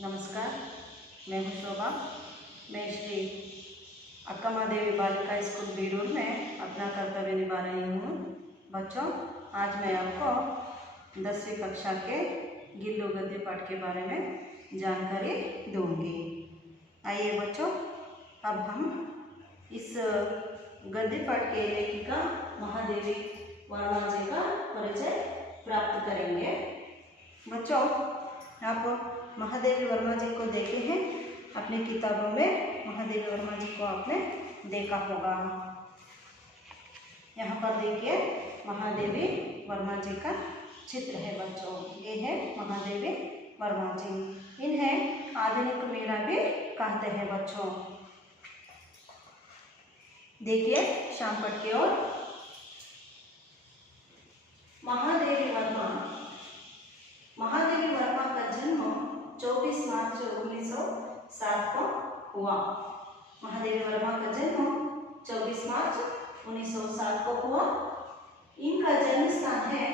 नमस्कार, मैं हूँ शोभा। मैं श्री अक्का महादेवी बालिका स्कूल बीडूर में अपना कर्तव्य निभा रही हूँ। बच्चों, आज मैं आपको 10वीं कक्षा के गिल्लू गद्य पाठ के बारे में जानकारी दूंगी। आइए बच्चों, अब हम इस गद्य पाठ के लेखिका महादेवी वर्मा जी का परिचय प्राप्त करेंगे। बच्चों, आप महादेवी वर्मा जी को देखे हैं अपनी किताबों में। महादेवी वर्मा जी को आपने देखा होगा। यहाँ पर देखिए महादेवी वर्मा जी का चित्र है बच्चों। ये है महादेवी वर्मा जी। इन्हें आधुनिक मीरा भी कहते हैं बच्चों। देखिए शामपट की ओर। महादेवी वर्मा का जन्म 24 मार्च 1907 को हुआ। महादेवी वर्मा का जन्म 24 मार्च 1907 को हुआ। इनका जन्म स्थान है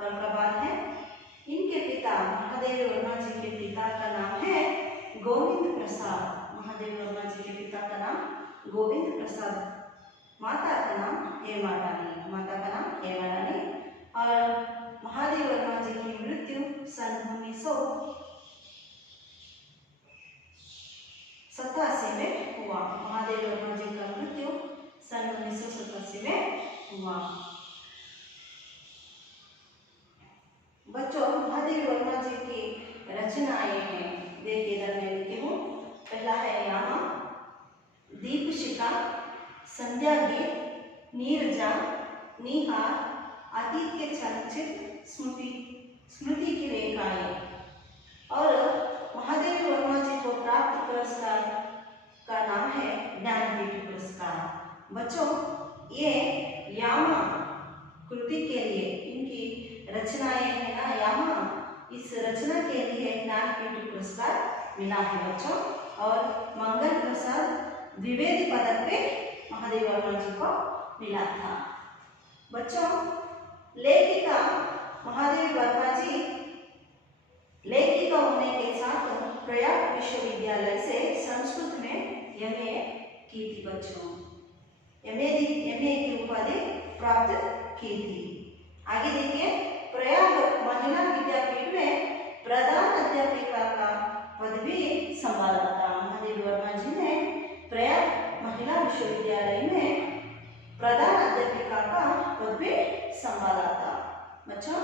फरुखाबाद है। इनके पिता महादेवी वर्मा जी के पिता का नाम है गोविंद प्रसाद। महादेवी वर्मा जी के पिता का नाम गोविंद प्रसाद। माता का नाम हेमा रानी और महादेवी वर्मा जी की मृत्यु सन 1987 में हुआ। महादेवी वर्मा जी का मृत्यु सन 1987 में हुआ। बच्चों, महादेवी वर्मा जी की रचनाएं हैं। देखिए इधर मैं लिखी हूँ। पहला है यामा, दीपशिखा, संध्या गीत, नीरजा, निहार, अतीत के चलचित्र, स्मृति की रेखाएं। और महादेवी वर्मा जी को प्राप्त पुरस्कार का नाम है ज्ञानपीठ पुरस्कार। बच्चों, ये यामा कृति के लिए इनकी रचनाएं है ना, यामा, इस रचना के लिए ज्ञानपीठ पुरस्कार मिला है बच्चों। और मंगल प्रसाद द्विवेदी पदक पे महादेवी वर्मा जी को मिला था। बच्चों, लेखिका महादेवी वर्मा जी लेखिका होने के साथ प्रयाग विश्वविद्यालय से संस्कृत में एमए की थी बच्चों। एमए की उपाधि प्राप्त की थी। आगे देखिए, प्रयाग महिला विद्यापीठ में प्रधान अध्यापिका का पद भी संभाला था। महादेवी वर्मा जी ने प्रयाग महिला विश्वविद्यालय में प्रधान अध्यापिका का पद भी संभाला था। बच्चों,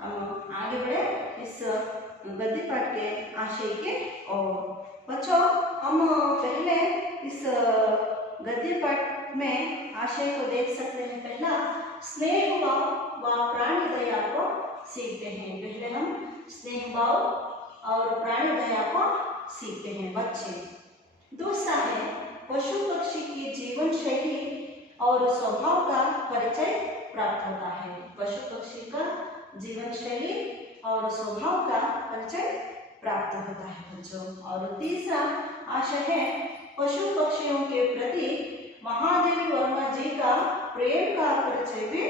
हम आगे बढ़े इस गद्य पाठ के आशय के ओर। बच्चों, हम पहले इस गद्य पाठ में आशय को देख सकते हैं। पहला, स्नेह भाव व प्राणी दया को सीखते हैं। पहले हम स्नेह भाव और प्राणी दया को सीखते हैं बच्चे। दूसरा है पशु पक्षी की जीवन शैली और स्वभाव का परिचय प्राप्त होता है। पशु पक्षी का जीवन शैली और स्वभाव का परिचय प्राप्त होता है बच्चों। और तीसरा आशय है पशु पक्षियों के प्रति महादेवी वर्मा जी का प्रेम का परिचय भी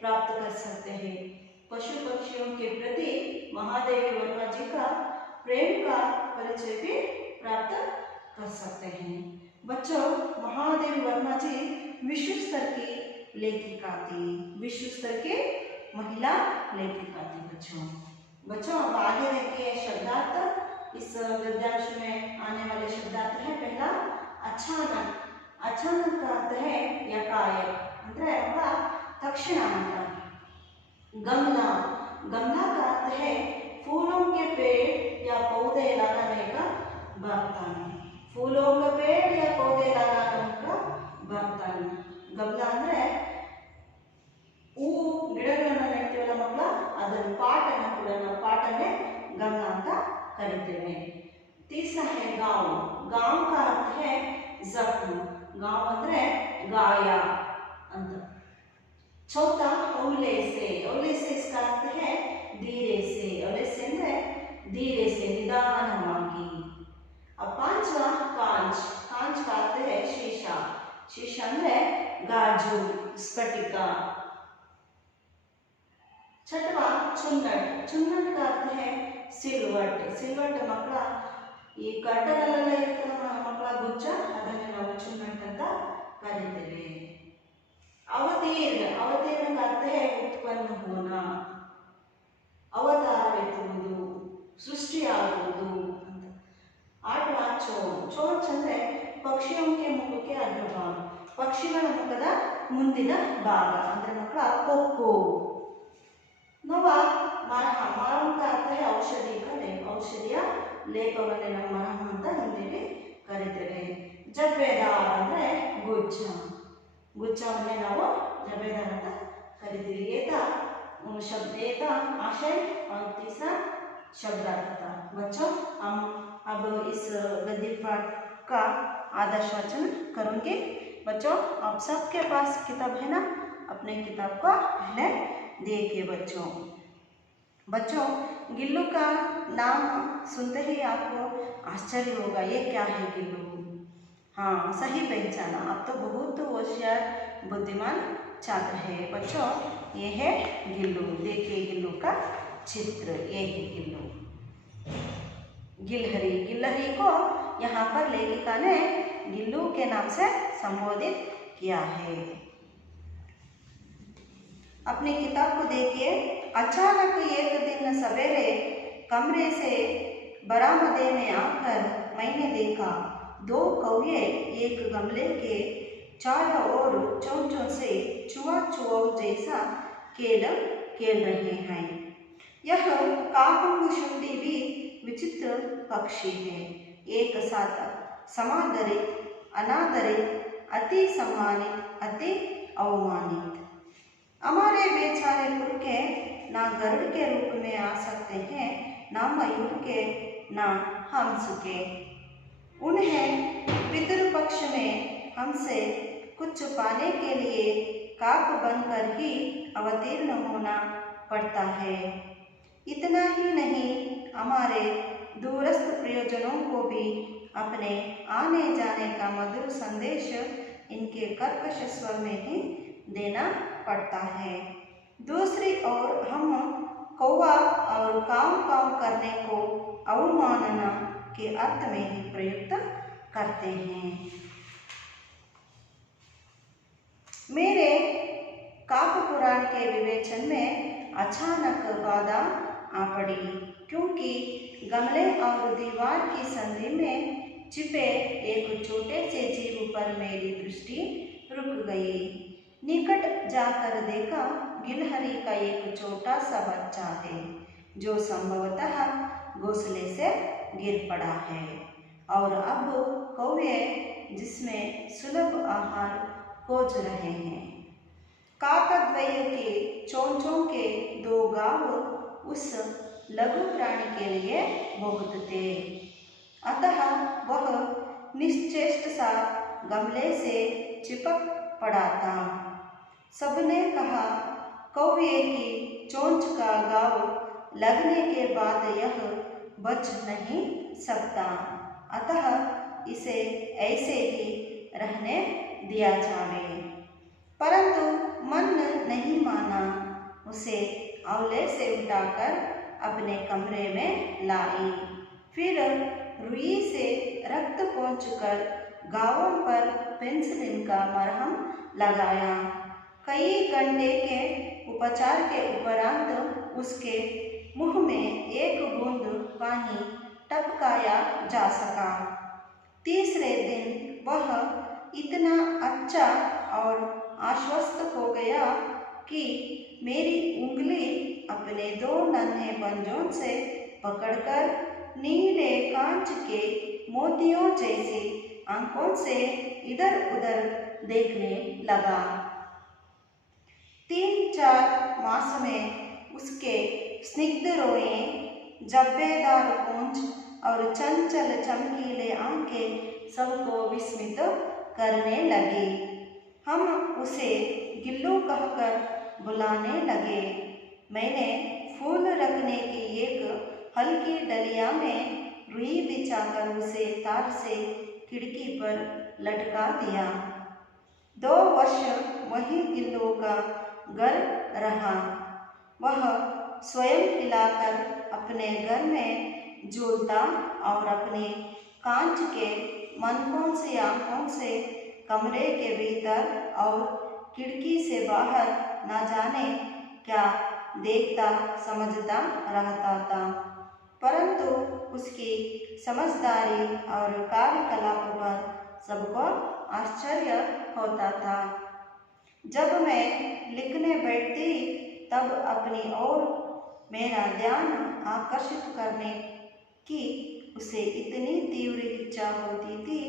प्राप्त कर सकते हैं। पशु पक्षियों के प्रति महादेवी वर्मा जी का प्रेम का परिचय भी प्राप्त कर सकते हैं। बच्चों, महादेवी वर्मा जी विश्व स्तर की लेखिका थी। विश्व स्तर के महिला लेखिका थी बच्चों। अब आगे देखिए शब्दार्थ। इस गद्यांश में आने वाले शब्दार्थ है। पहला, अचानक। अचानक का अर्थ है यकायक ಅಂದ್ರೆ तक्षण ಅಂತ। गमला। गमला का अर्थ है फूलों के पेड़ या पौधे लगाने का बर्तन। फूलों का पेड़ या पौधे लगाने का बर्तन। गमला ಅಂದ್ರೆ ಹೂವು ಗಿಡಗಳನ್ನು ನೆಡ್ತೀವಲ್ಲ ಮಕ್ಕಳ, ಅದರ ಪಾಟನ್ನು ಕೂಡ ನಾವು ಪಾಟನ್ನೇ गमला ಅಂತ ಕರೀತೇವೆ। तीसरा है गांव। गांव का अर्थ है जख्म। गांव ಅಂದ್ರೆ गाय ಅಂತ। चौथा, औले से। औले से इसका अर्थ है धीरे से। औले से ಅಂದ್ರೆ धीरे से, निदानವಾಗಿ। अब पांचवा, कांच। कांच का अर्थ है शीशा। शीशा ಅಂದ್ರೆ गाजू, स्फटिका। छठवा, चुन्नट। ಚುನ್ನಟ್ का अर्थ है ಸಿಲ್ವಟ್. ಸಿಲ್ವಟ್ ಮಕ್ಕಳ ಈ ಕರ್ಟನ್ ಅಲ್ಲೆಲ್ಲ ಇರ್ತದೆ ಮಕ್ಕಳ ಗುಚ್ಚ, ಅದನ್ನೇ ನಾವು ಚುನ್ನಟ್ ಅಂತ ಕರೀತೇವೆ. ಅವತೀರ್ಣ. ಅವತೀರ್ಣ का अर्थ है उत्पन्न होना, ಅವತಾರವೆತ್ತುವುದು, ಸೃಷ್ಟಿಯಾಗುವುದು ಅಂತ. ಆಟವಾ ಚೋಂಚ್. ಚೋಂಚ್ ಅಂದರೆ ಪಕ್ಷಿಯೊಂಕೆ ಮುಖಕ್ಕೆ ಅಗ್ರಭಾಗ, ಪಕ್ಷಿಗಳ ಮುಖದ ಮುಂದಿನ ಭಾಗ ಅಂದರೆ ಮಕ್ಕಳ ಕೊಕ್ಕು. ನವ ಮರಹ. ಮರಹ का अर्थ है ಔಷಧಿ ಕಲೆ, ಔಷಧಿಯ ಲೇಪವನ್ನೇ ನಾವು ಮರಹ ಅಂತ ಹಿಂದಿಯಲ್ಲಿ ಕರೀತೇವೆ. ಜಬ್ಬೇದಾರ್ ಅಂದರೆ ಗುಜ್ಜ, गुच्छवन्ने ನಾವು जबेदार ಅಂತ ಕರೀತೀವಿ. ಏತಾ शब्द एता आशय और तीसरा शब्दार्थ. बच्चों हम अब इस गद्य पाठ का आदर्श वाचन करूँगी. बच्चों आप सबके पास किताब है ना, अपने किताब को पहले देखिए. बच्चों गिल्लू का नाम सुनते ही आपको आश्चर्य होगा, ये क्या है गिल्लू? हाँ, सही पहचाना, आप तो बहुत होशियार बुद्धिमान छात्र है. बच्चों ये है गिल्लू. देखिए गिल्लू का चित्र, ये है गिल्लू. गिलहरी. गिलहरी को यहाँ पर लेखिका ने गिल्लू के नाम से संबोधित किया है. अपनी किताब को देखिए. अचानक एक दिन सवेरे कमरे से बरामदे में आकर मैंने देखा 2 कौवे एक गमले के चारों ओर चोंचों से चुआ चुआ जैसा खेल खेल रहे हैं. यह काकंबुशुंडी भी विचित्र पक्षी है. एक साथ समादरित, अनादरित, अति सम्मानित, अति अवमानित. हमारे बेचारे पुरखे ना गरुड़ के रूप में आ सकते हैं, ना मयूर के, ना हंस के. उन्हें पितृपक्ष में हमसे कुछ पाने के लिए काक बनकर ही अवतीर्ण होना पड़ता है. इतना ही नहीं, हमारे दूरस्थ प्रयोजनों को भी अपने आने जाने का मधुर संदेश इनके कर्कश स्वर में ही देना पड़ता है. दूसरी ओर हम कौवा और काम काम करने को अवमानना के अर्थ में ही प्रयुक्त करते हैं. मेरे काक पुराण के विवेचन में अचानक बाधा आ पड़ी, क्योंकि गमले और दीवार की संधि में छिपे एक छोटे से जीव पर मेरी दृष्टि रुक गई. निकट जाकर देखा गिलहरी का एक छोटा सा बच्चा है, जो संभवतः घोंसले से गिर पड़ा है. और अब कौवे जिसमें सुलभ आहार खोज रहे हैं. काकद्वय के चोंचों के 2 गाव उस लघु प्राणी के लिए बहुत थे. अतः वह निश्चेष्ट सा गमले से चिपक पड़ा था. सबने कहा कौवे की चोंच का गाव लगने के बाद यह बच नहीं सकता, अतः इसे ऐसे ही रहने दिया जावे. परंतु मन नहीं माना. उसे आंवले से उठाकर अपने कमरे में लाई. फिर रुई से रक्त पोंछकर घावों पर पेंसिलिन का मरहम लगाया. कई घंटे के उपचार के उपरांत उसके मुंह में एक बूंद पानी टपकाया जा सका. तीसरे दिन वह इतना अच्छा और आश्वस्त हो गया कि मेरी उंगली अपने 2 नन्हे पंजों से पकड़कर नीले कांच के मोतियों जैसी आंखों से इधर उधर देखने लगा. 3-4 मास में उसके स्निग्ध रोए, जब्बेदार पूंछ और चंचल चमकीले आंखें सबको विस्मित करने लगी. हम उसे गिल्लू कहकर बुलाने लगे. मैंने फूल रखने की एक हल्की डलिया में रुई बिछाकर उसे तार से खिड़की पर लटका दिया. 2 वर्ष वही गिल्लू का घर रहा. वह स्वयं हिलाकर अपने घर में झूलता और अपनी कांच के मनकों से आंखों से कमरे के भीतर और खिड़की से बाहर न जाने क्या देखता समझता रहता था, परंतु उसकी समझदारी और कार्यकलाप पर सबको आश्चर्य होता था। जब मैं लिखने बैठती तब अपनी ओर मेरा ध्यान आकर्षित करने की उसे इतनी तीव्र इच्छा होती थी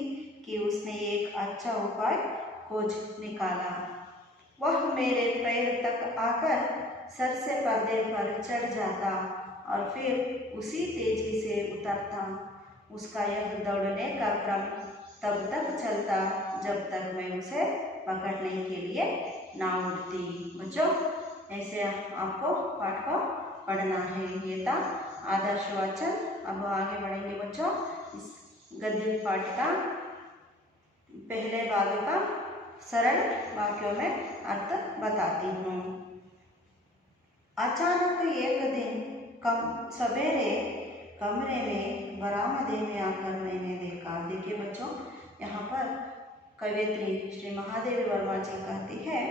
कि उसने एक अच्छा उपाय खोज निकाला। वह मेरे पैर तक आकर सर से पर्दे पर चढ़ जाता और फिर उसी तेजी से उतरता। उसका यह दौड़ने का क्रम तब तक चलता जब तक मैं उसे पकड़ने के लिए ना उठती। बच्चों, ऐसे आपको पाठ को पढ़ना है। ये था आदर्श वाचन। अब आगे बढ़ेंगे बच्चों। इस गद्य पाठ का पहले भाग का सरल वाक्यों में अर्थ बताती हूँ। अचानक एक दिन सवेरे कमरे में बरामदे में आकर मैंने देखा। देखिए बच्चों, यहाँ पर कवयित्री श्री महादेवी वर्मा जी कहती है,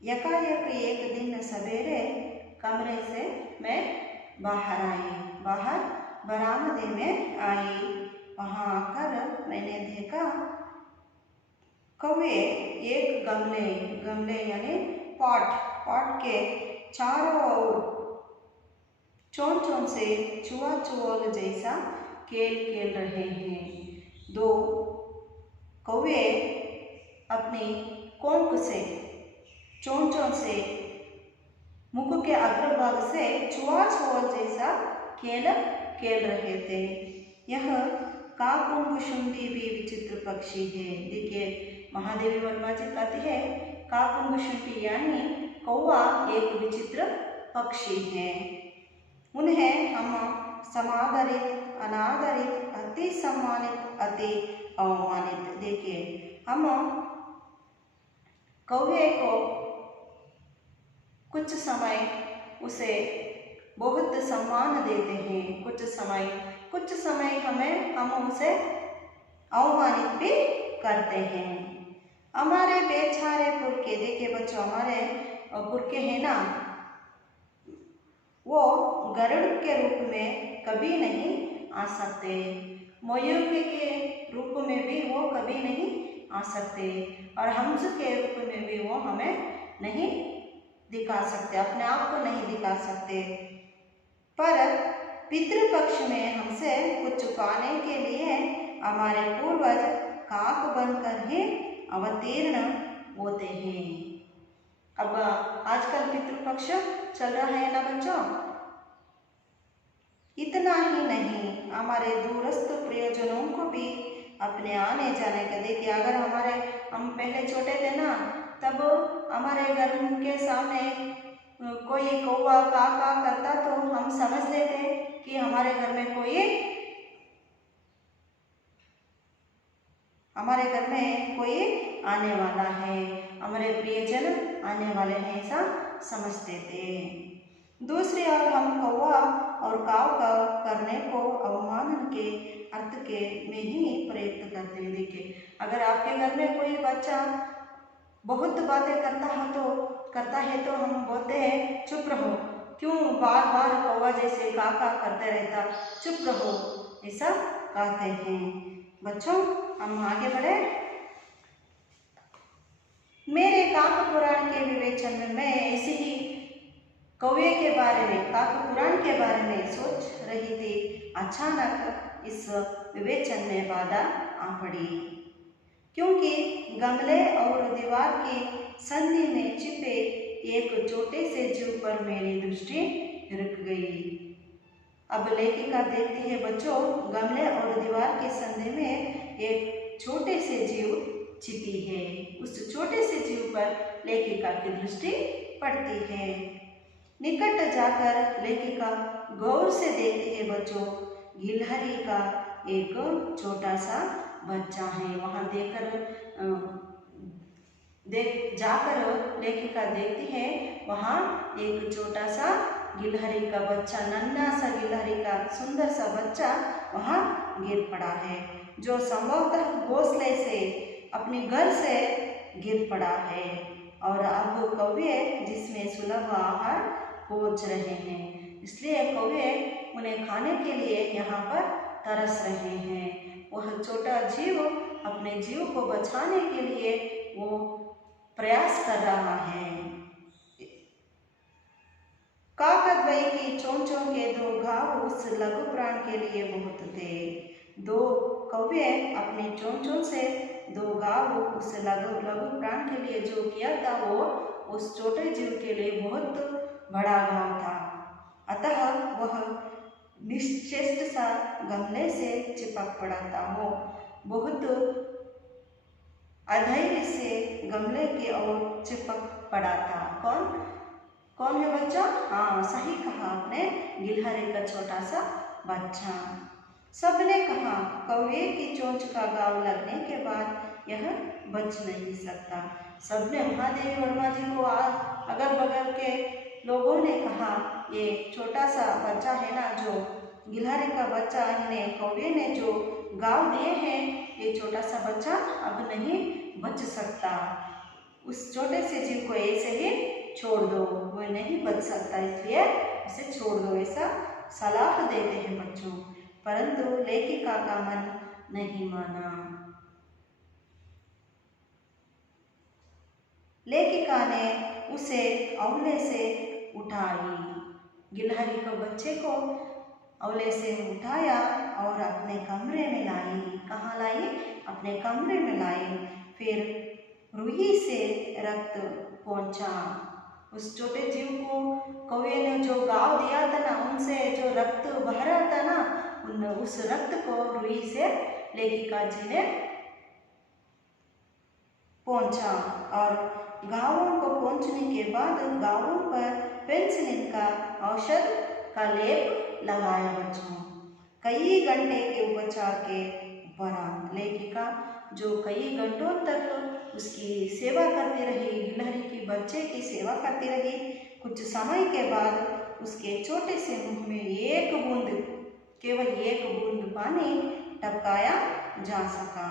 यकायक एक दिन सवेरे कमरे से मैं बाहर आई, बाहर बरामदे में आई। वहाँ आकर मैंने देखा कौवे एक गमले यानी पॉट के चारों ओर चोंचों से चुआ चुओल जैसा खेल खेल रहे हैं। दो कौवे अपनी कोंक से चोंचों से मुख के अग्रभाग से चुआ चुओल जैसा खेल खेल रहे थे। यह काकुंभशुंडी भी विचित्र पक्षी है। देखिए महादेवी वर्मा जी कहती है काकुंभशुंडी यानी कौवा एक विचित्र पक्षी है। उन्हें हम समादरित, अनादरित, अति सम्मानित, अति अवमानित। देखिए हम कौवे को कुछ समय उसे बहुत सम्मान देते हैं, कुछ समय हम उसे अवमानित भी करते हैं। हमारे बेचारे पुरखे, देखिए बच्चों, हमारे पुरखे हैं ना, वो गरुड़ के रूप में कभी नहीं आ सकते, मयूर के रूप में भी वो कभी नहीं आ सकते, और हंस के रूप में भी वो हमें नहीं दिखा सकते, अपने आप को नहीं दिखा सकते। पर पितृपक्ष में हमसे कुछ पाने के लिए हमारे पूर्वज काक बनकर ही अवतीर्ण होते हैं। अब आजकल पितृपक्ष चल रहा है ना बच्चों। इतना ही नहीं, हमारे दूरस्थ प्रियजनों को भी अपने आने जाने का, देखिए अगर हम पहले छोटे थे ना, तब हमारे घर के सामने कोई कौवा काका करता तो हम समझ लेते कि हमारे घर में कोई आने वाला है, हमारे प्रियजन आने वाले हैं, ऐसा समझते थे। दूसरी ओर हम कौवा और काव का करने को अवमानन के अर्थ के में ही प्रयुक्त करते हैं। देखिए अगर आपके घर में कोई बच्चा बहुत बातें करता है तो हम बोलते हैं चुप रहो, क्यों बार बार कौवा जैसे काका करते रहता, चुप रहो, ऐसा कहते हैं। बच्चों हम आगे बढ़े। मेरे काक पुराण के विवेचन में मैं ऐसे ही कौवे के बारे में, काक पुराण के बारे में सोच रही थी। अचानक इस विवेचन में बाधा आ पड़ी, क्योंकि गमले और दीवार की संधि में छिपे एक छोटे से जीव पर मेरी दृष्टि रुक गई। अब लेखिका देखती है बच्चों, गमले और दीवार की संधि में एक छोटे से जीव छिपी है। उस छोटे से जीव पर लेखिका की दृष्टि पड़ती है। निकट जाकर लेखिका गौर से देखती है बच्चों, गिलहरी का एक छोटा सा बच्चा है। वहाँ जाकर लेखिका देखती है वहाँ एक छोटा सा गिलहरी का बच्चा, नन्हा सा गिलहरी का सुंदर सा बच्चा वहाँ गिर पड़ा है, जो संभवतः घोंसले से, अपने घर से गिर पड़ा है। और अब कौवे जिसमें सुलभ आहार खोज रहे हैं, इसलिए कौवे उन्हें खाने के लिए यहाँ पर तरस रहे हैं। वह छोटा जीव अपने जीव को बचाने के लिए वो प्रयास कर रहा है। काकद्वय की चोंचों के दो घाव उस लघु प्राण के लिए बहुत थे। दो कौवे अपनी चोंचों से दो घाव उस लघु प्राण के लिए जो किया था वो उस छोटे जीव के लिए बहुत बड़ा घाव था। अतः वह निश्चेष्ट सा गमले से चिपक पड़ा था। वो बहुत अधैर्य से गमले की ओर चिपक पड़ा था। कौन है बच्चा? हाँ, सही कहा आपने, गिलहरी का छोटा सा बच्चा। सबने कहा कौवे की चोंच का घाव लगने के बाद यह बच नहीं सकता। सबने महादेवी वर्मा जी को, अगल बगल के लोगों ने कहा ये छोटा सा बच्चा है ना, जो गिलहरी का बच्चा, इन्हें कौवे ने जो घाव दिए हैं, ये छोटा सा बच्चा अब नहीं बच सकता। उस छोटे से जीव को ऐसे ही छोड़ दो, वो नहीं बच सकता, इसलिए इसे छोड़ दो, ऐसा सलाह देते हैं बच्चों। परंतु लेखिका का मन नहीं माना। लेखिका ने उसे औले से उठाई, गिलहरी को बच्चे को औले से उठाया और अपने कमरे में लाई। कहाँ लाई? अपने कमरे में लाई। फिर रुई से रक्त पोंछा। उस छोटे जीव को कौवे ने जो घाव दिया था ना, उनसे जो रक्त बह रहा था ना, उस रक्त को रुई से लेखिका जी ने पोंछा। और घावों को पोंछने के बाद घावों पर पेनिसिलिन का औषध का लेप लगाया बच्चों। कई घंटे के उपचार के उपरांत लेखिका जो कई घंटों तक उसकी सेवा करती रही, गिलहरी की बच्चे की सेवा करती रही, कुछ समय के बाद उसके छोटे से मुंह में केवल एक बूंद पानी टपकाया जा सका।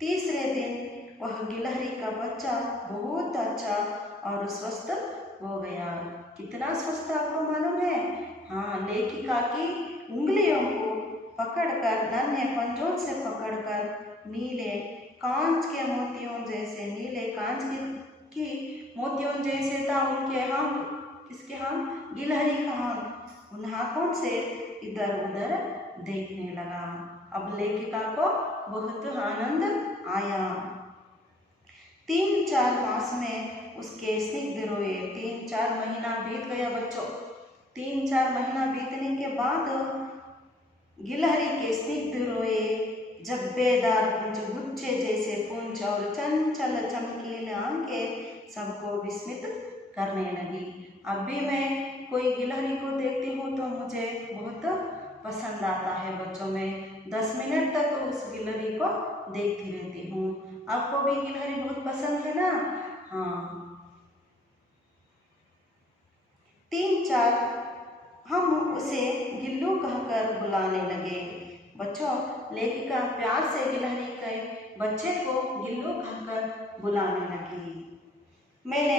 तीसरे दिन वह गिलहरी का बच्चा बहुत अच्छा और स्वस्थ हो गया। कितना स्वस्थ आपको मालूम है? हाँ, लेखिका की उंगलियों को पकड़कर, नन्हे पंजों से पकड़कर नीले कांच के मोतियों जैसे, नीले कांच की मोतियों जैसे था उनके हाथ। किसके हाथ? गिलहरी का हाथ। उन हाथों से इधर उधर देखने लगा। अब लेखिका को बहुत आनंद आया। 3-4 मास में उसके स्निग्ध रोए। 3-4 महीना बीत गया बच्चों। 3-4 महीना बीतने के बाद गिलहरी के स्निग्ध रोए, जब्बेदार पुंज, गुच्छे जैसे पुंज और चंचल चमकीले आंखें सबको विस्मित करने लगी। अब भी मैं कोई गिलहरी को देखती हूँ तो मुझे बहुत पसंद आता है बच्चों। मैं 10 मिनट तक उस गिलहरी को देखती रहती हूँ। आपको भी गिलहरी बहुत पसंद है ना? हाँ। 3-4 हम उसे गिल्लू कहकर बुलाने लगे। बच्चों, लेखिका प्यार से गिलहरी के बच्चे को गिल्लू कहकर बुलाने लगी। मैंने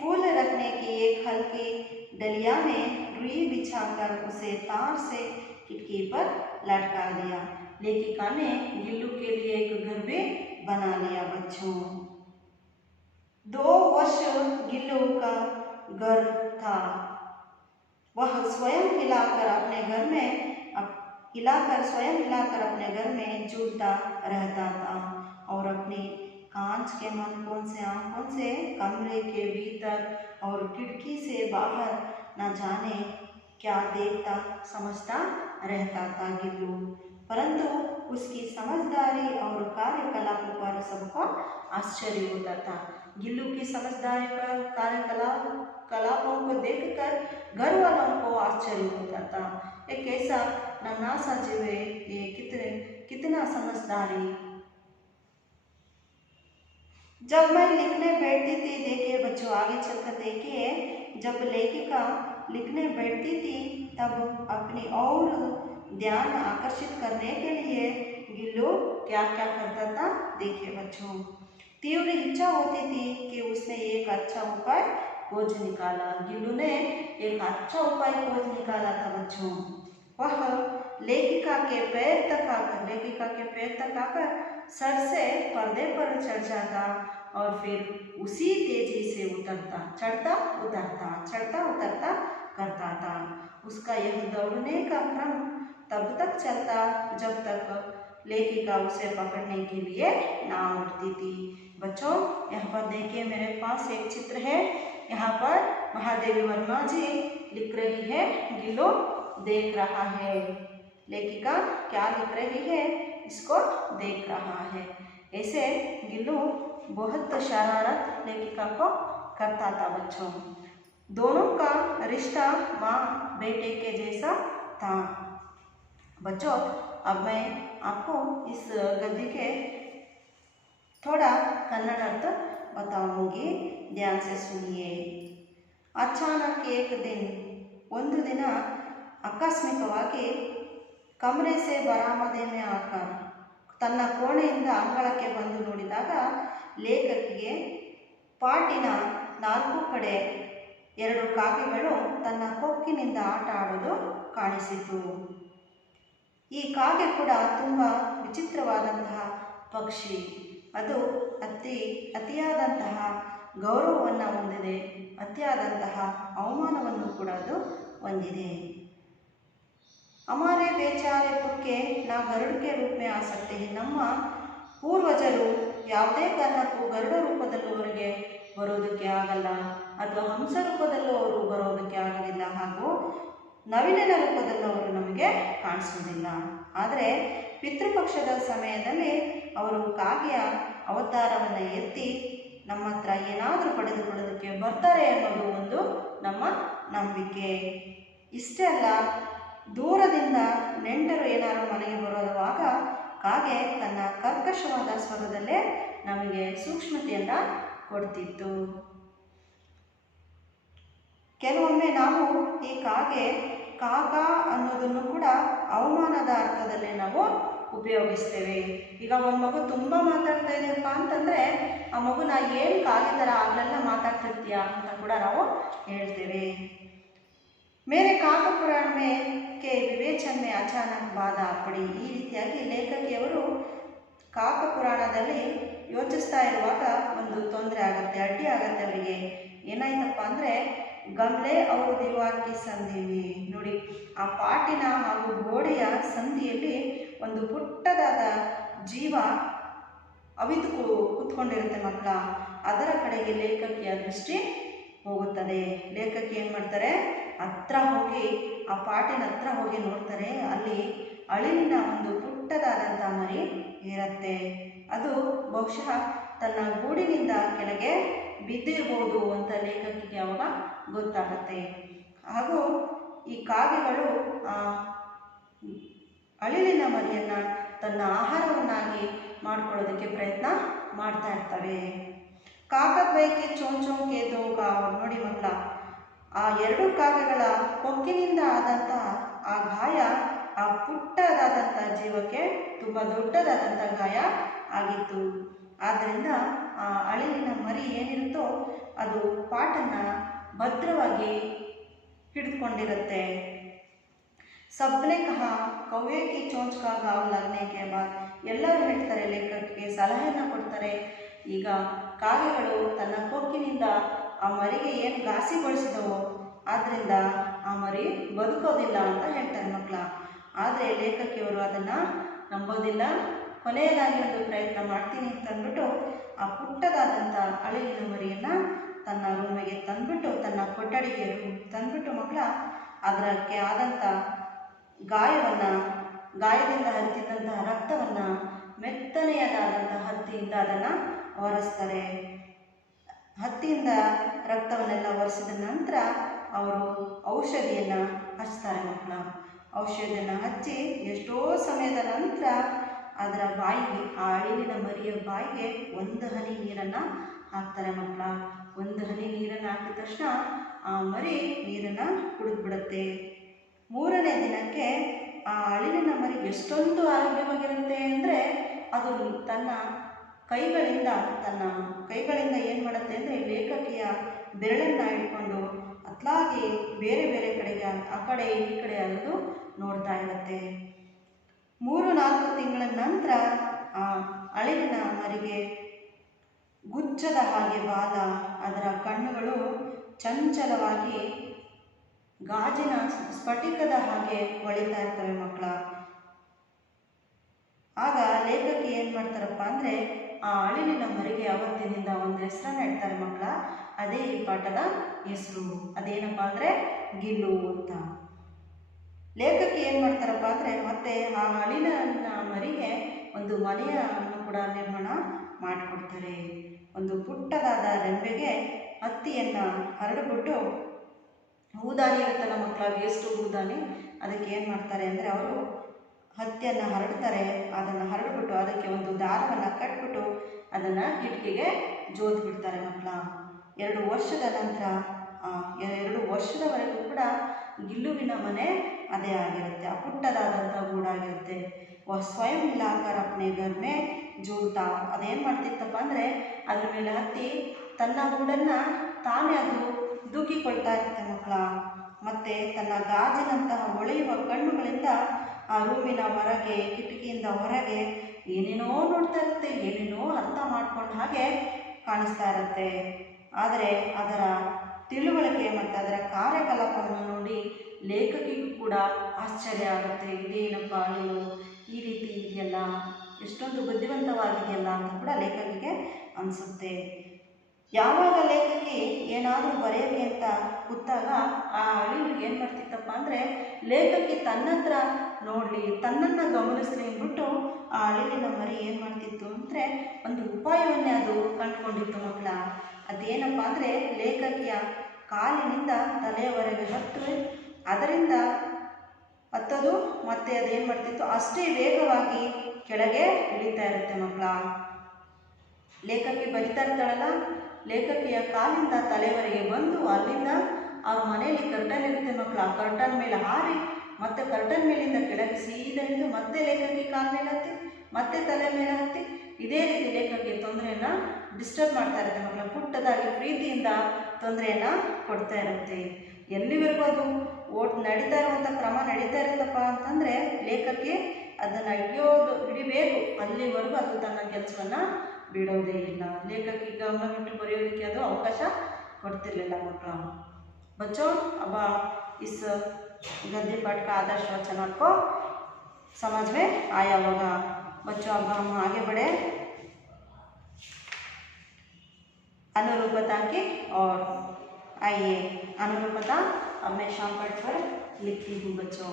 फूल रखने की एक हल्की डलिया में रुई बिछाकर उसे तार से खिड़की पर लटका दिया। लेखिका ने गिल्लू के लिए एक घर भी बना लिया बच्चों। 2 वर्ष गिल्लू का घर था। वह स्वयं हिलाकर अपने घर में झूलता रहता था और अपनी कांच के मनकों से, आंखों से कमरे के भीतर और खिड़की से बाहर न जाने क्या देखता समझता रहता था गिल्लू। परंतु उसकी समझदारी और कार्यकलापों पर सबको आश्चर्य होता था। गिल्लू की समझदारी पर, कार्यकलापों को देखकर घर वालों को आश्चर्य होता था। एक ऐसा नन्हा सा जीव है, ये कितना समझदारी। जब मैं लिखने बैठती थी, देखिए बच्चों, आगे चलकर देखिए, जब लेखिका लिखने बैठती थी तब अपनी और ध्यान आकर्षित करने के लिए गिल्लू क्या क्या करता था, देखिए बच्चों। तीव्र इच्छा होती थी कि उसने एक अच्छा उपाय खोज निकाला। गिल्लू ने एक अच्छा उपाय खोज निकाला था बच्चों। वह लेखिका के पैर तक आकर सर से पर्दे पर चढ़ जाता और फिर उसी तेजी से चढ़ता उतरता करता था। उसका यह दौड़ने का क्रम तब तक चलता जब तक लेखिका उसे पकड़ने के लिए ना उठती थी। बच्चों, यहाँ पर देखिए मेरे पास एक चित्र है। यहाँ पर महादेवी वर्मा जी लिख रही है, गिल्लू देख रहा है। लेखिका क्या लिख रही है इसको देख रहा है। ऐसे गिल्लू बहुत शरारत लेखिका को करता था बच्चों। दोनों का रिश्ता माँ बेटे के जैसा था। बच्चों, अब मैं आपको इस गद्य के थोड़ा कन्नड़ अर्थ बताऊंगी, ध्यान से सुनिए। अचानक ಒಂದು ದಿನ ಆಕಸ್ಮಿಕವಾಗಿ ಕಮರೆ ಸೆ ಬರಾಮದೆ ಮೇ ಆಕರ್ ತನ್ನ ಕೋಣೆಯಿಂದ ಅಂಗಳಕ್ಕೆ ಬಂದು ನೋಡಿದಾಗ ಲೇಖಕಿಗೆ ಪಾಟಿನ 4 ಕಡೆ 2 ಕಾಗೆಗಳು ತನ್ನ ಕೊಕ್ಕಿನಿಂದ ಆಟ ಆಡೋದು ಕಾಣಿಸಿತು. ಈ ಕಾಗೆ ಕೂಡ ತುಂಬ ವಿಚಿತ್ರವಾದಂತಹ ಪಕ್ಷಿ. ಅದು ಅತಿಯಾದಂತಹ ಗೌರವವನ್ನು ಹೊಂದಿದೆ, ಅತಿಯಾದಂತಹ ಅವಮಾನವನ್ನು ಕೂಡ ಅದು ಹೊಂದಿದೆ. हमारे बेचारे पुक्के ना गरुड़ के रूप में आ सकते हैं. ನಮ್ಮ ಪೂರ್ವಜರು ಯಾವುದೇ ಕಾರಣಕ್ಕೂ ಗರುಡ ರೂಪದಲ್ಲೂ ಅವರಿಗೆ ಬರೋದಕ್ಕೆ ಆಗಲ್ಲ, ಅಥವಾ ಹಂಸ ರೂಪದಲ್ಲೂ ಅವರು ಬರೋದಕ್ಕೆ ಆಗೋದಿಲ್ಲ, ಹಾಗೂ ನವಿಲಿನ ರೂಪದಲ್ಲೂ ಅವರು ನಮಗೆ ಕಾಣಿಸೋದಿಲ್ಲ. ಆದರೆ ಪಿತೃಪಕ್ಷದ ಸಮಯದಲ್ಲಿ ಅವರು ಕಾಗೆಯ ಅವತಾರವನ್ನು ಎತ್ತಿ ನಮ್ಮ ಹತ್ರ ಏನಾದರೂ ಪಡೆದುಕೊಳ್ಳೋದಕ್ಕೆ ಬರ್ತಾರೆ ಅನ್ನೋದು ಒಂದು ನಮ್ಮ ನಂಬಿಕೆ. ಇಷ್ಟೇ ಅಲ್ಲ, ದೂರದಿಂದ ನೆಂಟರು ಏನಾದರೂ ಮನೆಗೆ ಬರುವಾಗ ಕಾಗೆ ತನ್ನ ಕರ್ಕಶವಾದ ಸ್ವರದಲ್ಲೇ ನಮಗೆ ಸೂಕ್ಷ್ಮತೆಯನ್ನು ಕೊಡ್ತಿತ್ತು. ಕೆಲವೊಮ್ಮೆ ನಾವು ಈ ಕಾಗ ಅನ್ನೋದನ್ನು ಕೂಡ ಅವಮಾನದ ಅರ್ಥದಲ್ಲೇ ನಾವು ಉಪಯೋಗಿಸ್ತೇವೆ. ಈಗ ಒಂದು ಮಗು ತುಂಬ ಮಾತಾಡ್ತಾ ಇದೆಯಪ್ಪ ಅಂತಂದರೆ ಆ ಮಗುನ ಏನು ಕಾಗೆ ಥರ ಆಗಲೆಲ್ಲ ಮಾತಾಡ್ತಿರ್ತೀಯ ಅಂತ ಕೂಡ ನಾವು ಹೇಳ್ತೇವೆ. ಮೇರೆ ಕಾಕಪುರಾಣ ಕೆ ವಿವೇಚನ ಮೇ ಅಚಾನಕ್ ಬಾಧ ಪಡಿ. ಈ ರೀತಿಯಾಗಿ ಲೇಖಕಿಯವರು ಕಾಕಪುರಾಣದಲ್ಲಿ ಯೋಚಿಸ್ತಾ ಇರುವಾಗ ಒಂದು ತೊಂದರೆ ಆಗುತ್ತೆ, ಅಡ್ಡಿ ಆಗುತ್ತೆ ಅವರಿಗೆ. ಏನಾಯ್ತಪ್ಪ ಅಂದರೆ ಗಮ್ಲೆ ಅವರು ದಿವಾಕಿ ಸಂಧಿವಿ ನೋಡಿ, ಆ ಪಾಟಿನ ಹಾಗೂ ಗೋಡೆಯ ಸಂಧಿಯಲ್ಲಿ ಒಂದು ಪುಟ್ಟದಾದ ಜೀವ ಅವಿತು ಕೂತ್ಕೊಂಡಿರುತ್ತೆ ಮಕ್ಕಳ. ಅದರ ಕಡೆಗೆ ಲೇಖಕಿಯ ದೃಷ್ಟಿ ಹೋಗುತ್ತದೆ. ಲೇಖಕಿ ಏನು ಮಾಡ್ತಾರೆ, ಹತ್ರ ಹೋಗಿ ಆ ಪಾಟಿನ ಹತ್ರ ಹೋಗಿ ನೋಡ್ತಾರೆ. ಅಲ್ಲಿ ಅಳಿಲಿನ ಒಂದು ಪುಟ್ಟದಾದಂಥ ಮರಿ ಇರುತ್ತೆ. ಅದು ಬಹುಶಃ ತನ್ನ ಗೂಡಿನಿಂದ ಕೆಳಗೆ ಬಿದ್ದಿರ್ಬೋದು ಅಂತ ಲೇಖಕಿಗೆ ಅವಾಗ ಗೊತ್ತಾಗುತ್ತೆ. ಹಾಗೂ ಈ ಕಾಗೆಗಳು ಅಳಿಲಿನ ಮರಿಯನ್ನು ತನ್ನ ಆಹಾರವನ್ನಾಗಿ ಮಾಡ್ಕೊಳ್ಳೋದಕ್ಕೆ ಪ್ರಯತ್ನ ಮಾಡ್ತಾ ಇರ್ತವೆ. ಕಾಕದ್ವೈಕೆ ಚೋಂಚೋಂಕೆ ದೋಗ ನೋಡಿ ಮಕ್ಕಳ, ಆ 2 ಕಾಗೆಗಳ ಕೊಕ್ಕಿನಿಂದ ಆದಂಥ ಆ ಗಾಯ ಆ ಪುಟ್ಟದಾದಂಥ ಜೀವಕ್ಕೆ ತುಂಬ ದೊಡ್ಡದಾದಂಥ ಗಾಯ ಆಗಿತ್ತು. ಆದ್ದರಿಂದ ಆ ಅಳಿಲಿನ ಮರಿ ಏನಿರುತ್ತೋ ಅದು ಪಾಟನ್ನು ಭದ್ರವಾಗಿ ಹಿಡಿದುಕೊಂಡಿರುತ್ತೆ. ಸಬ್ನೆ ಕಹ ಕವ್ವೆ ಕಿ ಚೋಂಚ್ ಕಾ ಗಾವ್ ಲಗ್ನೆ ಕೆ ಬಾದ್. ಎಲ್ಲರೂ ಹೇಳ್ತಾರೆ, ಲೇಖಕಿಗೆ ಸಲಹೆಯನ್ನು ಕೊಡ್ತಾರೆ. ಈಗ ಕಾಗೆಗಳು ತನ್ನ ಕೊಕ್ಕಿನಿಂದ ಆ ಮರಿಗೆ ಏನು ಘಾಸಿಗೊಳಿಸಿದವೋ ಆದ್ದರಿಂದ ಆ ಮರಿ ಬದುಕೋದಿಲ್ಲ ಅಂತ ಹೇಳ್ತಾರೆ ಮಕ್ಕಳ. ಆದರೆ ಲೇಖಕಿಯವರು ಅದನ್ನು ನಂಬೋದಿಲ್ಲ. ಕೊನೆಯದಾಗಿ ಒಂದು ಪ್ರಯತ್ನ ಮಾಡ್ತೀನಿ ಅಂತ ಅಂದ್ಬಿಟ್ಟು ಆ ಪುಟ್ಟದಾದಂಥ ಅಳಿಲಿನ ಮರಿಯನ್ನು ತನ್ನ ರೂಮಿಗೆ ತಂದುಬಿಟ್ಟು, ತನ್ನ ಕೊಠಡಿಗೆ ತಂದುಬಿಟ್ಟು ಮಕ್ಕಳ ಅದಕ್ಕೆ ಆದಂಥ ಗಾಯದಿಂದ ಹರಿತಿದ್ದಂತಹ ರಕ್ತವನ್ನು ಮೆತ್ತನೆಯದಾದಂಥ ಹತ್ತಿಯಿಂದ ಅದನ್ನು ಒರೆಸ್ತಾರೆ. ಹತ್ತಿಯಿಂದ ರಕ್ತವನ್ನೆಲ್ಲ ಒರೆಸಿದ ನಂತರ ಅವರು ಔಷಧಿಯನ್ನು ಹಚ್ತಾರೆ ಮಕ್ಕಳ. ಔಷಧಿಯನ್ನು ಹಚ್ಚಿ ಎಷ್ಟೋ ಸಮಯದ ನಂತರ ಅದರ ಬಾಯಿಗೆ, ಆ ಅಳಿಲಿನ ಮರಿಯ ಬಾಯಿಗೆ 1 ಹನಿ ನೀರನ್ನು ಹಾಕ್ತಾರೆ ಮಕ್ಕಳ. 1 ಹನಿ ನೀರನ್ನು ಹಾಕಿದ ತಕ್ಷಣ ಆ ಆ ಮರಿ ನೀರನ್ನು ಕುಡಿದ್ಬಿಡುತ್ತೆ. ಮೂರನೇ ದಿನಕ್ಕೆ ಆ ಅಳಿಲಿನ ಮರಿ ಎಷ್ಟೊಂದು ಆರೋಗ್ಯವಾಗಿರುತ್ತೆ ಅಂದರೆ ಅದು ತನ್ನ ಕೈಗಳಿಂದ ಏನು ಮಾಡುತ್ತೆ ಅಂದರೆ ಲೇಖಕಿಯ ಬೆರಳನ್ನು ಇಟ್ಕೊಂಡು ಅತ್ಲಾಗಿ ಬೇರೆ ಬೇರೆ ಕಡೆಗೆ ಆ ಕಡೆ ಈ ಕಡೆ ಅದು ನೋಡ್ತಾ ಇರುತ್ತೆ. 3-4 ತಿಂಗಳ ನಂತರ ಆ ಅಳಿಲಿನ ಮರಿಗೆ ಗುಚ್ಚದ ಹಾಗೆ ಬಾಲ, ಅದರ ಕಣ್ಣುಗಳು ಚಂಚಲವಾಗಿ ಗಾಜಿನ ಸ್ಫಟಿಕದ ಹಾಗೆ ಹೊಳಿತಾ ಇರ್ತವೆ ಮಕ್ಕಳ. ಆಗ ಲೇಖಕಿ ಏನು ಮಾಡ್ತಾರಪ್ಪ ಅಂದರೆ ಆ ಅಳಿಲಿನ ಮರಿಗೆ ಅವತ್ತಿನಿಂದ ಒಂದು ಹೆಸರನ್ನು ಇಡ್ತಾರೆ ಮಕ್ಕಳ. ಅದೇ ಈ ಪಾಠದ ಹೆಸರು. ಅದೇನಪ್ಪ ಅಂದರೆ ಗಿಲ್ಲು ಅಂತ. ಲೇಖಕಿ ಏನು ಮಾಡ್ತಾರಪ್ಪ ಅಂದರೆ ಮತ್ತೆ ಆ ಅಳಿಲಿನ ಮರಿಗೆ ಒಂದು ಮನೆಯನ್ನು ಕೂಡ ನಿರ್ಮಾಣ ಮಾಡಿಕೊಡ್ತಾರೆ. ಒಂದು ಪುಟ್ಟದಾದ ರೆಂಬೆಗೆ ಹತ್ತಿಯನ್ನು ಹರಡ್ಬಿಟ್ಟು, ಹೂದಾನಿ ಇರುತ್ತಲ್ಲ ಮಕ್ಕಳ, ವೇಸ್ಟು ಹೂದಾನಿ, ಅದಕ್ಕೆ ಏನು ಮಾಡ್ತಾರೆ ಅಂದರೆ ಅವರು ಹತ್ತಿಯನ್ನು ಹರಡ್ತಾರೆ. ಅದನ್ನು ಹರಡ್ಬಿಟ್ಟು ಅದಕ್ಕೆ ಒಂದು ದಾರವನ್ನು ಕಟ್ಬಿಟ್ಟು ಅದನ್ನು ಕಿಟಕಿಗೆ ಜೋತು ಬಿಡ್ತಾರೆ ಮಕ್ಕಳ. 2 ವರ್ಷದ ನಂತರ 2 ವರ್ಷದವರೆಗೂ ಕೂಡ ಗಿಲ್ಲುವಿನ ಮನೆ ಅದೇ ಆಗಿರುತ್ತೆ. ಆ ಪುಟ್ಟದಾದಂಥ ಗೂಡಾಗಿರುತ್ತೆ. ಸ್ವಯಂ ಮಿಲಾಕರ್ ಅಪ್ನೆ ಘರ್ ಮೇ ಜೋತಾ, ಅದೇನು ಮಾಡ್ತಿತ್ತಪ್ಪ ಅಂದರೆ ಅದ್ರ ಮೇಲೆ ಹತ್ತಿ ತನ್ನ ಗೂಡನ್ನು ತಾನೇ ಅದು ದೂಕಿಕೊಳ್ತಾ ಇರುತ್ತೆ ಮಕ್ಕಳ. ಮತ್ತು ತನ್ನ ಗಾಜಿನಂತಹ ಹೊಳೆಯುವ ಕಣ್ಣುಗಳಿಂದ ಆ ರೂಮಿನ ಹೊರಗೆ, ಕಿಟಕಿಯಿಂದ ಹೊರಗೆ ಏನೇನೋ ನೋಡ್ತಾ ಇರುತ್ತೆ, ಏನೇನೋ ಅರ್ಥ ಮಾಡ್ಕೊಂಡು ಹಾಗೆ ಕಾಣಿಸ್ತಾ ಇರುತ್ತೆ. ಆದರೆ ಅದರ ತಿಳುವಳಿಕೆ ಮತ್ತು ಅದರ ಕಾರ್ಯಕಲಾಪವನ್ನು ನೋಡಿ ಲೇಖಕಿಗೂ ಕೂಡ ಆಶ್ಚರ್ಯ ಆಗುತ್ತೆ. ಇದೇನಪ್ಪ ನೀನು ಈ ರೀತಿ ಇದೆಯಲ್ಲ, ಎಷ್ಟೊಂದು ಬುದ್ಧಿವಂತವಾಗಿದೆಯಲ್ಲ ಅಂತ ಕೂಡ ಲೇಖಕಿಗೆ ಅನಿಸುತ್ತೆ. ಯಾವಾಗ ಲೇಖಕಿ ಏನಾದರೂ ಬರೆಯೋಕೆ ಅಂತ ಕೂತಾಗ ಆ ಅಳಿಲು ಏನು ಮಾಡ್ತಿತ್ತಪ್ಪ ಅಂದರೆ ಲೇಖಕಿ ತನ್ನ ಹತ್ರ ನೋಡಲಿ, ತನ್ನನ್ನು ಗಮನಿಸಲಿ ಅಂದ್ಬಿಟ್ಟು ಆ ಅಳಿಲಿನ ಮರಿ ಏನು ಮಾಡ್ತಿತ್ತು ಅಂದರೆ ಒಂದು ಉಪಾಯವನ್ನೇ ಅದು ಕಂಡುಕೊಂಡಿತ್ತು ಮಕ್ಕಳ. ಅದೇನಪ್ಪ ಅಂದರೆ ಲೇಖಕಿಯ ಕಾಲಿನಿಂದ ತಲೆಯವರೆಗೆ ಅದರಿಂದ ಹತ್ತೋದು, ಮತ್ತು ಅದೇನು ಮಾಡ್ತಿತ್ತು ಅಷ್ಟೇ ವೇಗವಾಗಿ ಕೆಳಗೆ ಇಳಿತಾ ಇರುತ್ತೆ ಮಕ್ಕಳ. ಲೇಖಕಿ ಬರಿತಾ ಇರ್ತಾಳಲ್ಲ, ಲೇಖಕಿಯ ಕಾಲಿಂದ ತಲೆವರೆಗೆ ಬಂದು ಅಲ್ಲಿಂದ ಅವ್ರ ಮನೆಯಲ್ಲಿ ಕರ್ಟನ್ ಇರುತ್ತೆ ಮಕ್ಕಳ. ಆ ಕರ್ಟನ್ ಮೇಲೆ ಹಾರಿ ಮತ್ತೆ ಕರ್ಟನ್ ಮೇಲಿಂದ ಕೆಳಗೆ ಸೀದಾ ಇಳಿದು ಮತ್ತೆ ಲೇಖಕಿ ಕಾಲ ಮೇಲೆ ಹತ್ತಿ ಮತ್ತೆ ತಲೆ ಮೇಲೆ ಹತ್ತಿ ಇದೇ ರೀತಿ ಲೇಖಕಿ ತೊಂದರೆಯನ್ನು ಡಿಸ್ಟರ್ಬ್ ಮಾಡ್ತಾ ಇರುತ್ತೆ ಮಕ್ಕಳ. ಪುಟ್ಟದಾಗಿ ಪ್ರೀತಿಯಿಂದ ತೊಂದರೆಯನ್ನು ಕೊಡ್ತಾ ಇರುತ್ತೆ. ಎಲ್ಲಿವರೆಗೂ ಅದು ನಡೀತಾ ಇರುವಂಥ ಕ್ರಮ ನಡೀತಾ ಇರುತ್ತಪ್ಪ ಅಂತಂದರೆ ಲೇಖಕಿ ಅದನ್ನು ಹಿಡಿಬೇಕು, ಅಲ್ಲಿವರೆಗೂ ಅದು ತನ್ನ ಕೆಲಸವನ್ನು ಬಿಡೋದೇ ಇಲ್ಲ. ಲೇಖಕಿ ಗಮನ ಬಿಟ್ಟು ಬರೆಯೋದಕ್ಕೆ ಅದು ಅವಕಾಶ ಕೊಡ್ತಿರ್ಲಿಲ್ಲ ಮಕ್ಕಳ. बच्चों अब इस गद्य पाठ का आदर्श वचन आपको समझ में आया होगा। बच्चों अब हम आगे बढ़े अनुरूपता की और आइए अनुरूपता अब मैं शाम पट पर लिखती हूँ बच्चों।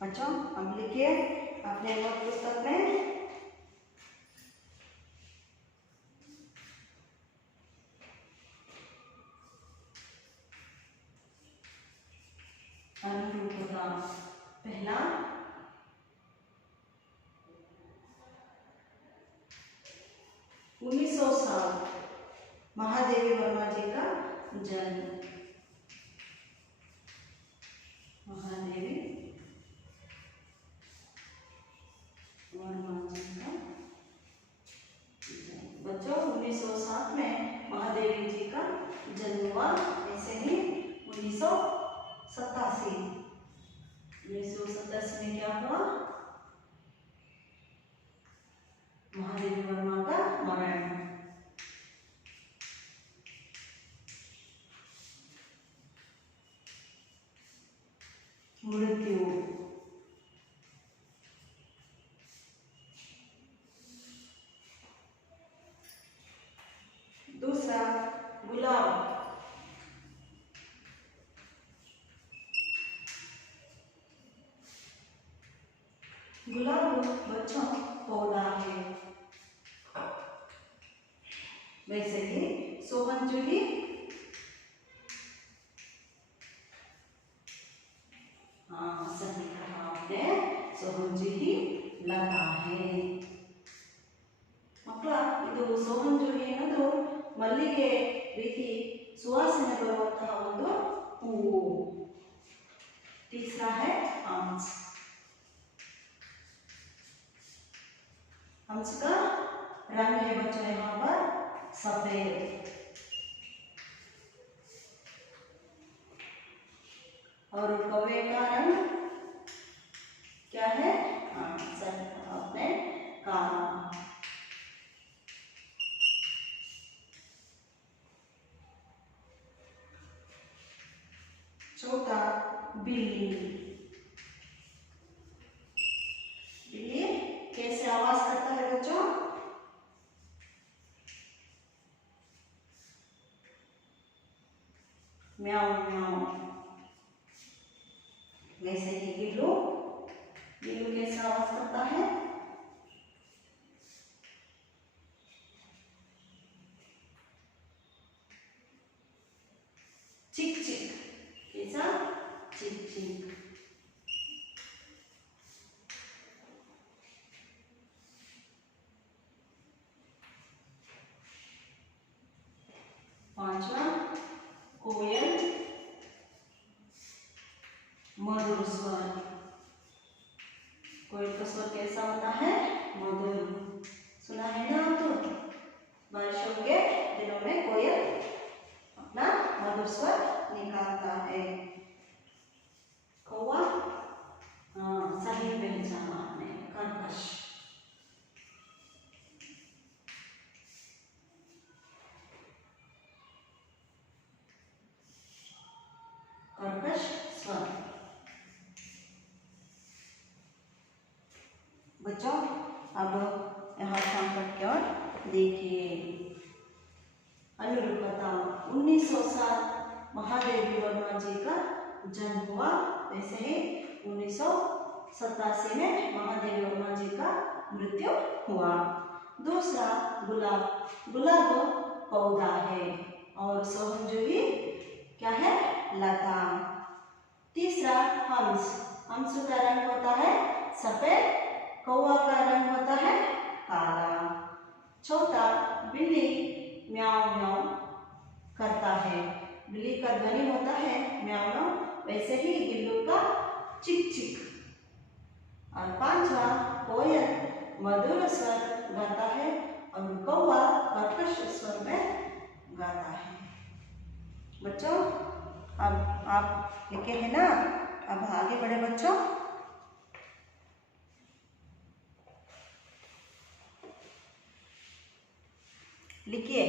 बच्चों अब लिखिए अपने नोट पुस्तक में अनुरूपता। पहला उन्नीस 1907 महादेवी वर्मा जी का जन्म। महादेवी वर्मा जी का बच्चों 1907 में महादेवी जी का जन्म हुआ। ऐसे ही 1987 में क्या हुआ, महादेवी वर्मा का मरण। मृत्यु गुलाब, गुलाब बच्चों पौधा है। वैसे ही सोहन जूही सही कहा आपने, सोहन जूही लता है। ಮಕ್ಕಳ ಇದು ಸೋಹನ್ ಜೂಹಿ ಅನ್ನೋದು ಮಲ್ಲಿಗೆ ರೀತಿ ಸುವಾಸನೆ ಬರುವಂತಹ ಒಂದು ಹೂವು. तीसरा है हंस, हंस का रंग है बच्चों यहाँ पर सफेद। और कौवे का रंग क्या है? सर अपने काला। चौथा बिल्ली, बिल्ली कैसे आवाज करता है बच्चों? म्याऊ म्याऊ। वैसे ही गिल्लू, गिल्लू कैसे आवाज करता है? चिक चिक। कैसा? चिक चिक। पांचवा कोयल, मधुर स्वर। कोयल का स्वर कैसा होता है? मधुर। सुना है ना आप? बारिशों के दिनों में कोयल अपना मधुर स्वर निकालता है। कौवा, सही पहचाना आपने, कर्कश। कर्कश स्वर। बच्चों अब यहाँ सांकट की ओर देखिए। अनुरूपता 1907 महादेवी वर्मा जी का जन्म हुआ। वैसे ही 1987 में महादेवी वर्मा जी का मृत्यु हुआ। दूसरा गुलाब, गुलाब पौधा है और सोहन जूही क्या है? लता। तीसरा हंस, हंस का रंग होता है सफेद, कौवा का रंग होता है काला। चौथा बिल्ली म्याऊ म्याऊ करता है, बिल्ली का ध्वनि होता है म्याऊ म्याऊ। वैसे ही गिल्लू का चिक चिक। और पांचवा कोयल मधुर स्वर गाता है और कौवा कर्कश स्वर में गाता है। बच्चों अब आप लिखे हैं ना, अब आगे बढ़े बच्चों। लिखिए।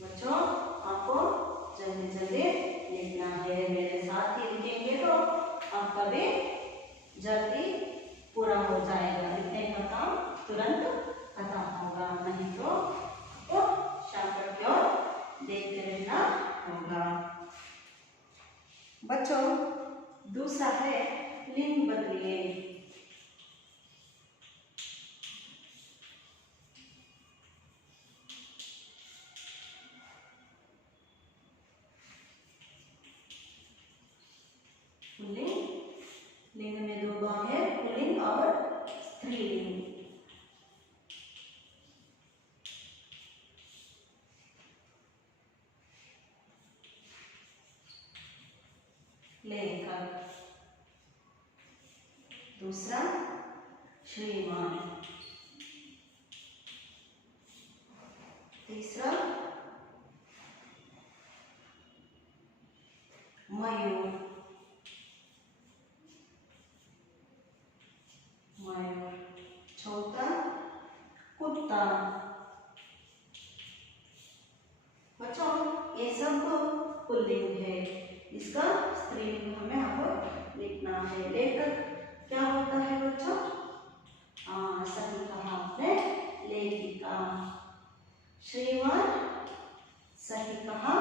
बच्चों आपको जल्दी जल्दी लिखना है, मेरे साथ ही लिखेंगे तो आपका भी जल्दी पूरा हो जाएगा। लिखने का काम तुरंत खत्म होगा, नहीं तो आपको शांकट की ओर देखते रहना होगा। बच्चों दूसरा है लिंग बदलिए। पुल्लिंग, लिंग में दो भाग है, पुल्लिंग और स्त्रीलिंग। लेखक, दूसरा श्रीमान, तीसरा मयूर, मयूर। चौथा कुत्ता। बच्चों ये सब पुल्लिंग है, इसका स्त्रीलिंग हमें अब लिखना है। लेखक क्या होता है बच्चों? हाँ, सही कहा आपने, लेखिका। श्रीमान, सही कहा,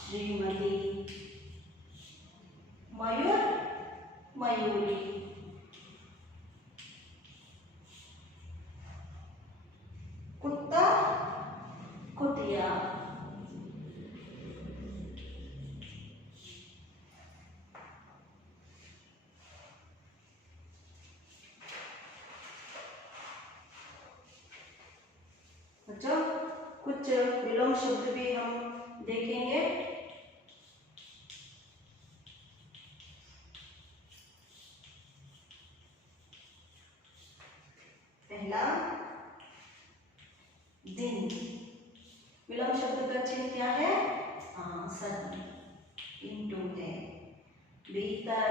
श्रीमती। मयूर, मयूरी। कुत्ता, कुतिया। बच्चों कुछ विलोम शब्द भी हम देखेंगे। पहला, दिन। विलोम शब्द का चिन्ह क्या है? हाँ, सदी, इंटू है। भीतर,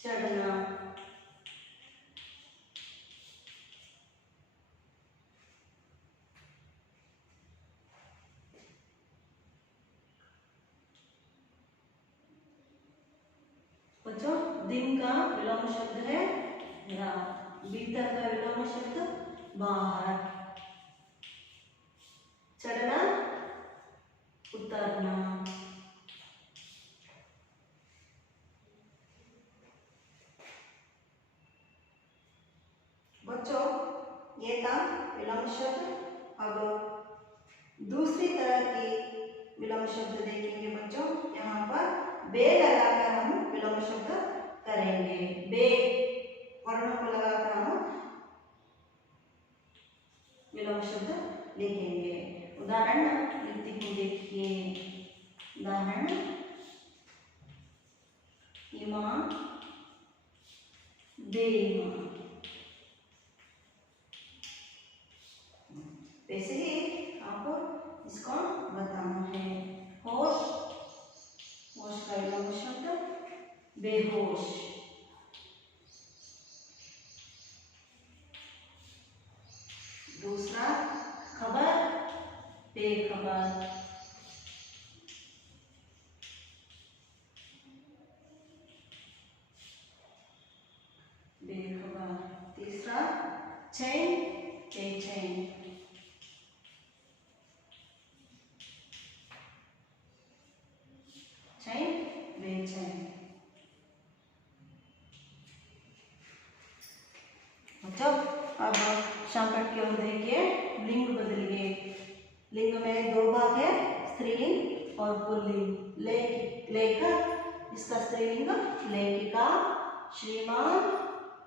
चढ़ना। बच्चों दिन का विलोम शब्द है रात। भीतर का विलोम शब्द बाहर। चढ़ना, उतरना। बच्चों ये था विलोम शब्द। अब दूसरी तरह की विलोम शब्द देखेंगे बच्चों। यहाँ पर बे लगाकर हम विलोम शब्द करेंगे। बे वर्णों को लगाकर हम विलोम शब्द लिखेंगे। उदाहरण लिखती हूँ, देखिए। उदाहरण, इमाम, बेईमान। वैसे ही आपको इसको बताना है। होश, होश का विलोम शब्द बेहोश। दूसरा, खबर, बेखबर। बेखबर। तीसरा, चैन, बेचैन। चैन, बेचैन। जब अब शांकट की ओर देखिए, लिंग बदल गए। लिंग में दो भाग है, स्त्रीलिंग और पुल्लिंग। लेखक, इसका स्त्रीलिंग लेखिका। श्रीमान,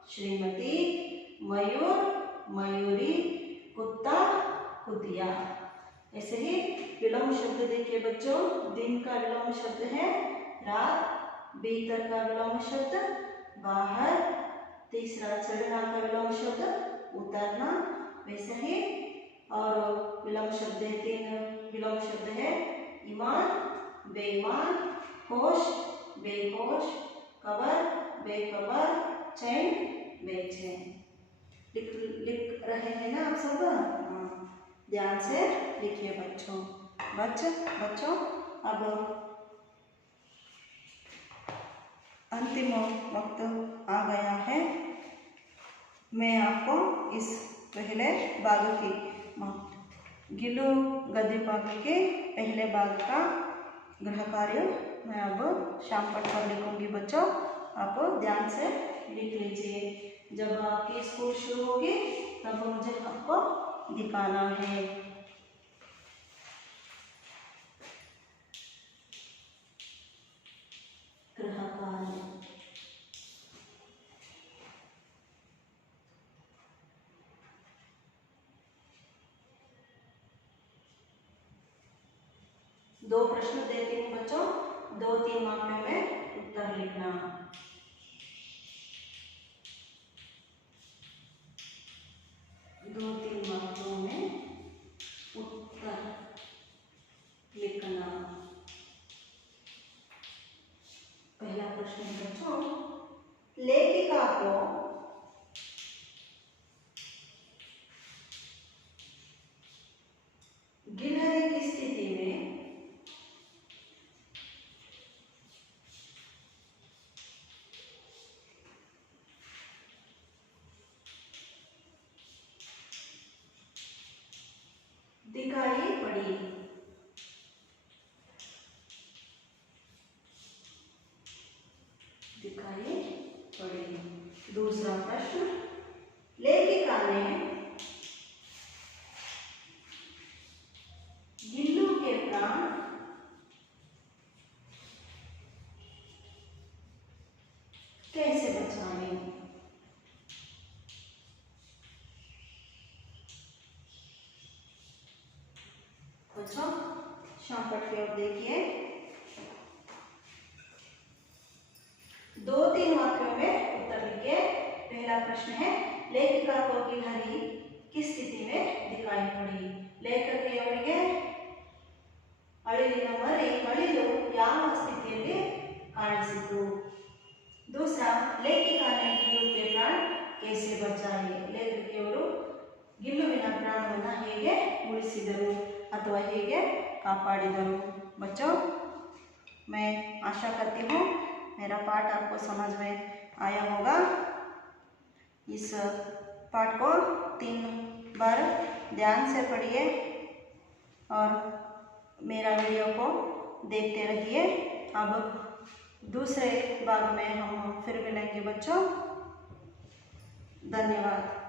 श्रीमती। मयूर, मयूरी। कुत्ता, कुतिया। ऐसे ही विलोम शब्द देखिए बच्चों। दिन का विलोम शब्द है रात। भीतर का विलोम शब्द बाहर। तीसरा, चढ़ना का विलोम शब्द उतरना। वैसे ही और विलोम शब्द है, तीन विलोम शब्द है, ईमान, बेईमान। होश, बेहोश। खबर, बेखबर। चैन, बेचैन। लिख रहे हैं ना आप सब? हाँ, ध्यान से लिखिए बच्चों। बच्चों अब अंतिम वक्त आ गया है। मैं आपको इस पहले भाग की गिलू गद्य पाठ के पहले भाग का गृह कार्य मैं अब शाम पट पर लिखूंगी बच्चों। आप ध्यान से लिख लीजिए। जब आपकी स्कूल शुरू होगी तब मुझे आपको दिखाना है। गृह कार्य, दो प्रश्न देती हूँ बच्चों, 2-3 वाक्यों में उत्तर लिखना। 2-3 वाक्यों में उत्तर लिखना। पहला प्रश्न बच्चों, लेखिका को गिलहरी की स्थिति में दिखाई पड़ी। दिखाई पड़ी। दूसरा प्रश्न, लेखिका ने गिल्लू के प्राण कैसे बचाए? बच्चों शामपट की ओर देखिए। 2-3 वाक्यों में उत्तर लिखिए। पहला प्रश्न है, लेखिका को गिलहरी किस स्थिति में दिखाई पड़ी? लेखकिಯವರಿಗೆ ಅಳಿಲಿನ ಮರಿ ಅಳಿಲು ಯಾವ ಸ್ಥಿತಿಯಲ್ಲಿ ಕಾಣಿಸಿತು? दूसरा, लेखिका ने गिल्लू के प्राण कैसे बचाए? लेखಕಿಯವರು ಗಿಲ್ಲುವಿನ ಪ್ರಾಣವನ್ನ ಹೇಗೆ ಉಳಿಸಿದರು ಅಥವಾ ಹೇಗೆ ಕಾಪಾಡಿದರು? बच्चों, मैं आशा करती हूँ मेरा पाठ आपको समझ में आया होगा। इस पाठ को 3 बार ध्यान से पढ़िए और मेरा वीडियो को देखते रहिए। अब दूसरे भाग में हम फिर मिलेंगे बच्चों। धन्यवाद।